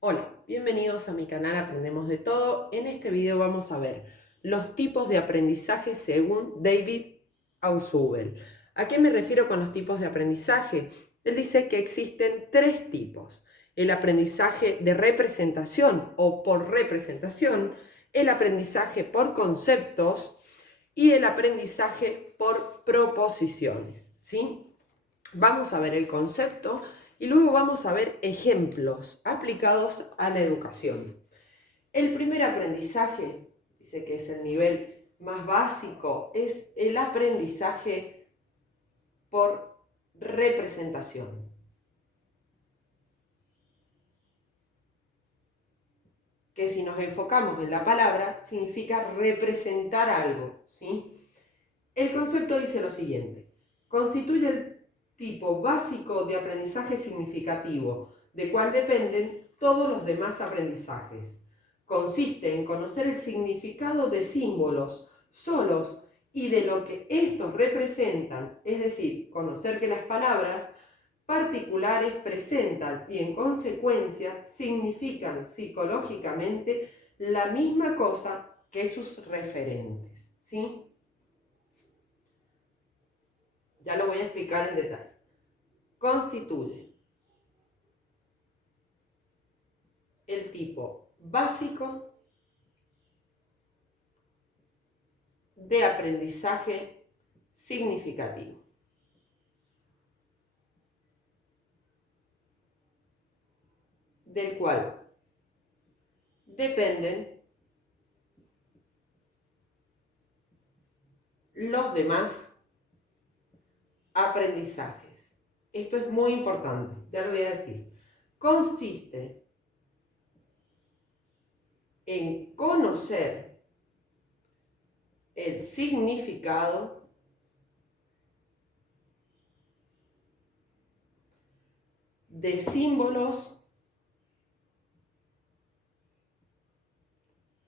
Hola, bienvenidos a mi canal Aprendemos de Todo. En este video vamos a ver los tipos de aprendizaje según David Ausubel. ¿A qué me refiero con los tipos de aprendizaje? Él dice que existen tres tipos: el aprendizaje de representación o por representación, el aprendizaje por conceptos y el aprendizaje por proposiciones, ¿sí? Vamos a ver el concepto y luego vamos a ver ejemplos aplicados a la educación. El primer aprendizaje, dice que es el nivel más básico, es el aprendizaje por representación. Que si nos enfocamos en la palabra, significa representar algo, ¿sí? El concepto dice lo siguiente: constituye el tipo básico de aprendizaje significativo, de cual dependen todos los demás aprendizajes. Consiste en conocer el significado de símbolos solos y de lo que estos representan, es decir, conocer que las palabras particulares presentan y en consecuencia significan psicológicamente la misma cosa que sus referentes, ¿sí? Ya lo voy a explicar en detalle. Constituye el tipo básico de aprendizaje significativo, del cual dependen los demás aprendizajes. Esto es muy importante, ya lo voy a decir. Consiste en conocer el significado de símbolos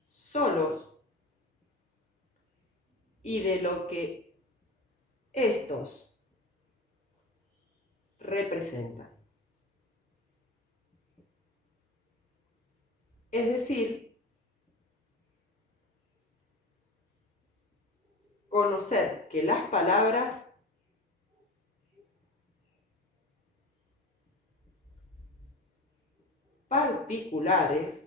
solos y de lo que estos representan. Es decir, conocer que las palabras particulares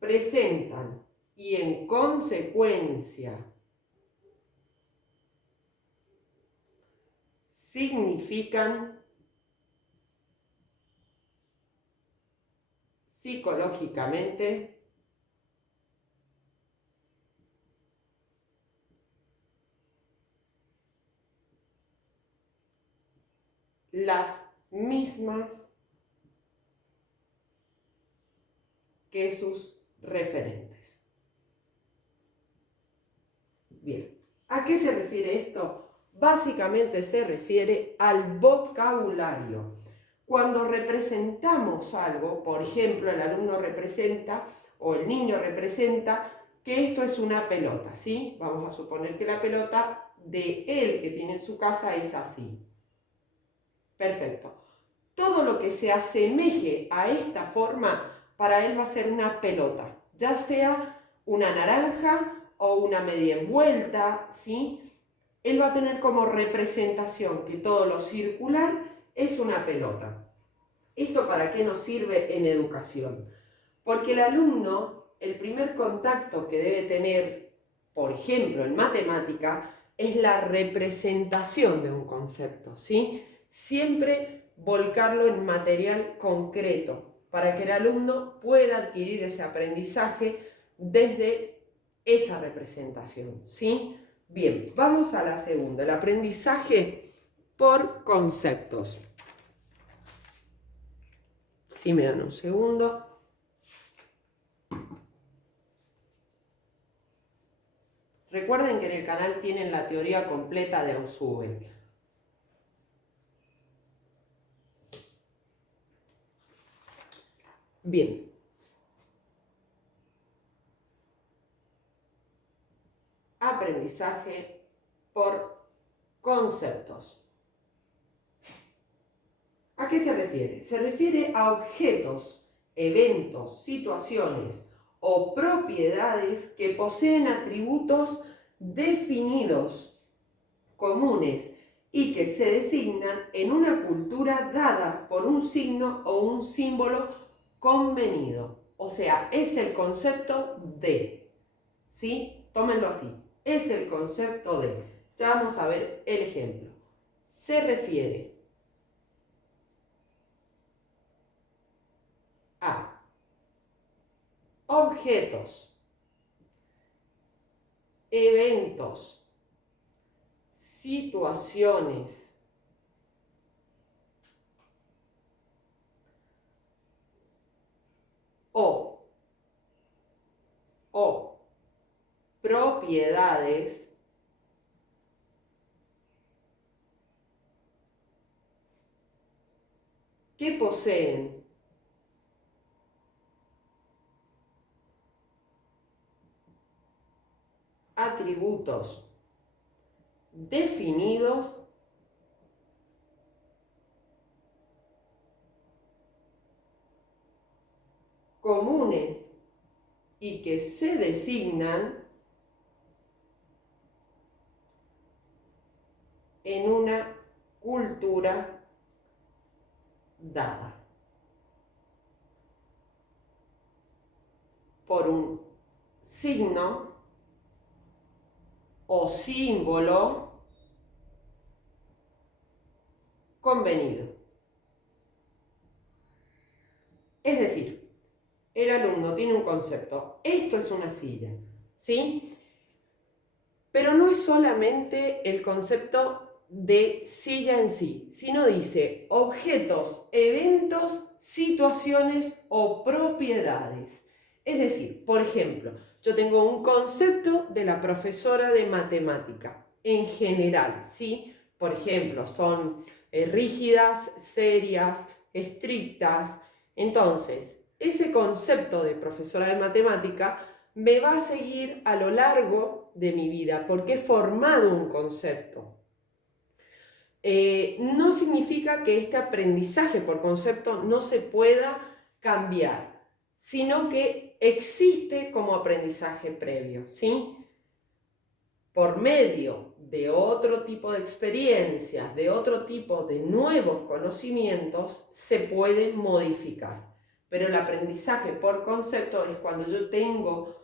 presentan y en consecuencia significan psicológicamente las mismas que sus referentes. Bien, ¿a qué se refiere esto? Básicamente se refiere al vocabulario. Cuando representamos algo, por ejemplo, el alumno representa o el niño representa que esto es una pelota, ¿sí? Vamos a suponer que la pelota de él que tiene en su casa es así. Perfecto. Todo lo que se asemeje a esta forma, para él va a ser una pelota, ya sea una naranja o una media envuelta, ¿sí? Él va a tener como representación que todo lo circular es una pelota. ¿Esto para qué nos sirve en educación? Porque el alumno, el primer contacto que debe tener, por ejemplo, en matemática, es la representación de un concepto, ¿sí? Siempre volcarlo en material concreto para que el alumno pueda adquirir ese aprendizaje desde esa representación, ¿sí? Bien, vamos a la segunda, el aprendizaje por conceptos. Si me dan un segundo. Recuerden que en el canal tienen la teoría completa de Ausubel. Bien. Aprendizaje por conceptos. qué se refiere? Se refiere a objetos, eventos, situaciones o propiedades que poseen atributos definidos, comunes y que se designan en una cultura dada por un signo o un símbolo convenido. O sea, es el concepto de, ¿sí? Tómenlo así, es el concepto de. Ya vamos a ver el ejemplo. Se refiere a objetos, eventos, situaciones o propiedades que poseen atributos definidos comunes y que se designan en una cultura dada por un signo o símbolo convenido. Es decir, el alumno tiene un concepto, esto es una silla, ¿sí? Pero no es solamente el concepto de silla en sí, sino dice objetos, eventos, situaciones o propiedades. Es decir, por ejemplo, yo tengo un concepto de la profesora de matemática en general, ¿sí? Por ejemplo, son rígidas, serias, estrictas. Entonces, ese concepto de profesora de matemática me va a seguir a lo largo de mi vida porque he formado un concepto. No significa que este aprendizaje por concepto no se pueda cambiar, sino que existe como aprendizaje previo, ¿sí? Por medio de otro tipo de experiencias, de otro tipo de nuevos conocimientos, se puede modificar. Pero el aprendizaje por concepto es cuando yo tengo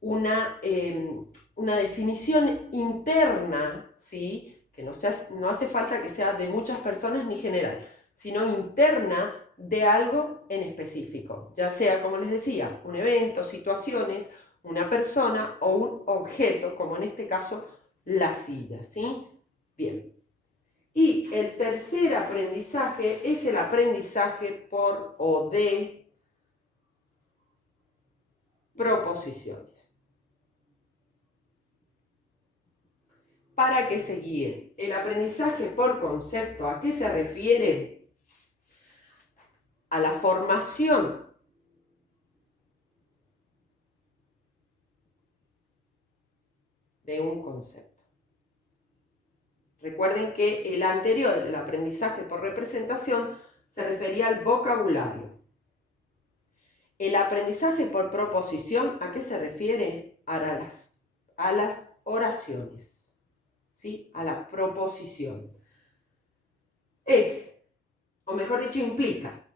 una definición interna, ¿sí? Que no hace falta que sea de muchas personas ni general, sino interna de algo en específico, ya sea, como les decía, un evento, situaciones, una persona o un objeto, como en este caso la silla, ¿sí? Bien. Y el tercer aprendizaje es el aprendizaje por o de proposiciones. Para que se guíe. El aprendizaje por concepto, ¿a qué se refiere? A la formación de un concepto. Recuerden que el anterior, el aprendizaje por representación, se refería al vocabulario. El aprendizaje por proposición, ¿a qué se refiere? A las oraciones, ¿sí? A la proposición. O mejor dicho, implica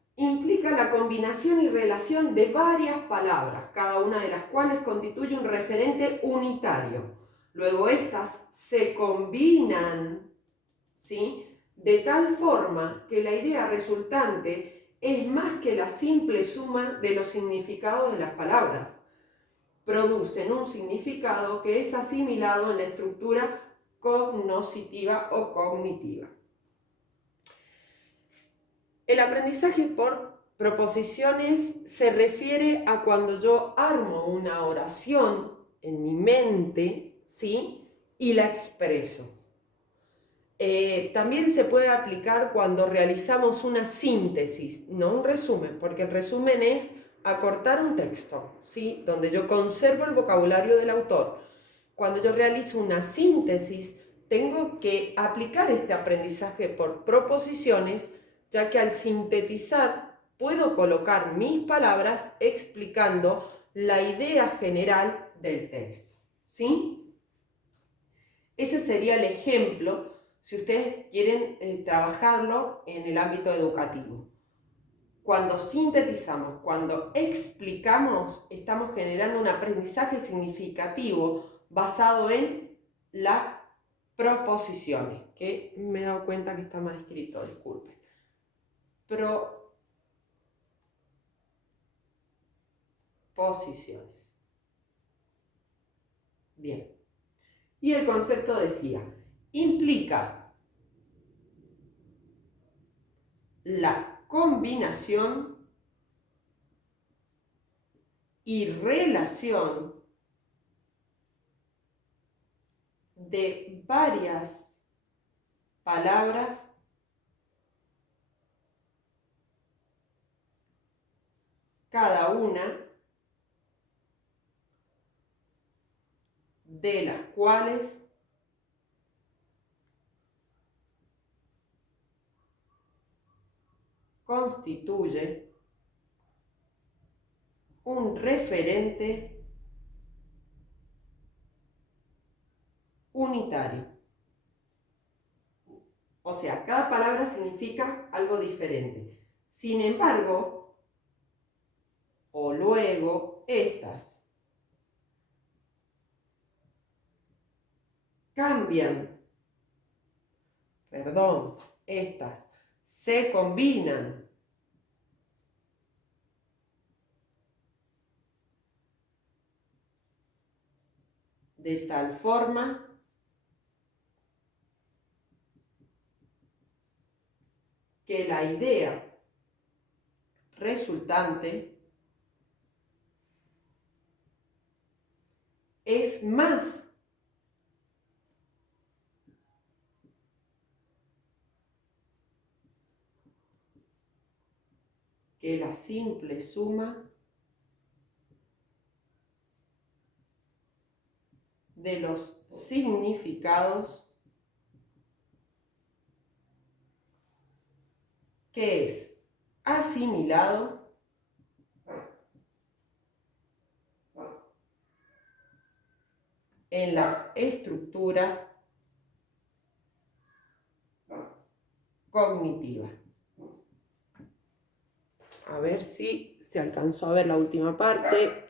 la combinación y relación de varias palabras, cada una de las cuales constituye un referente unitario. Luego estas se combinan, ¿sí? De tal forma que la idea resultante es más que la simple suma de los significados de las palabras. Producen un significado que es asimilado en la estructura cognoscitiva o cognitiva. El aprendizaje por proposiciones se refiere a cuando yo armo una oración en mi mente, ¿sí? Y la expreso. También se puede aplicar cuando realizamos una síntesis, no un resumen, porque el resumen es acortar un texto, ¿sí? Donde yo conservo el vocabulario del autor. Cuando yo realizo una síntesis, tengo que aplicar este aprendizaje por proposiciones, ya que al sintetizar puedo colocar mis palabras explicando la idea general del texto, ¿sí? Ese sería el ejemplo si ustedes quieren trabajarlo en el ámbito educativo. Cuando sintetizamos, cuando explicamos, estamos generando un aprendizaje significativo basado en las proposiciones, que me he dado cuenta que está mal escrito, disculpen. Proposiciones. Bien. Y el concepto decía, implica la combinación y relación de varias palabras cada una de las cuales constituye un referente unitario. O sea, cada palabra significa algo diferente. Sin embargo, o luego, estas estas se combinan de tal forma que la idea resultante es más que la simple suma de los significados que es asimilado en la estructura cognitiva. A ver si se alcanzó a ver la última parte.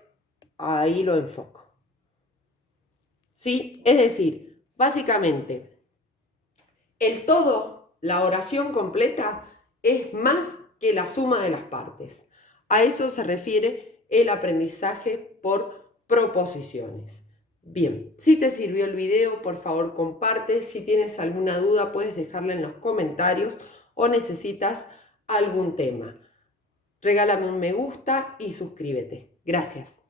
Ahí lo enfoco. ¿Sí? Es decir, básicamente, el todo, la oración completa, es más que la suma de las partes. A eso se refiere el aprendizaje por proposiciones. Bien, si te sirvió el video, por favor comparte. Si tienes alguna duda, puedes dejarla en los comentarios o necesitas algún tema. Regálame un me gusta y suscríbete. Gracias.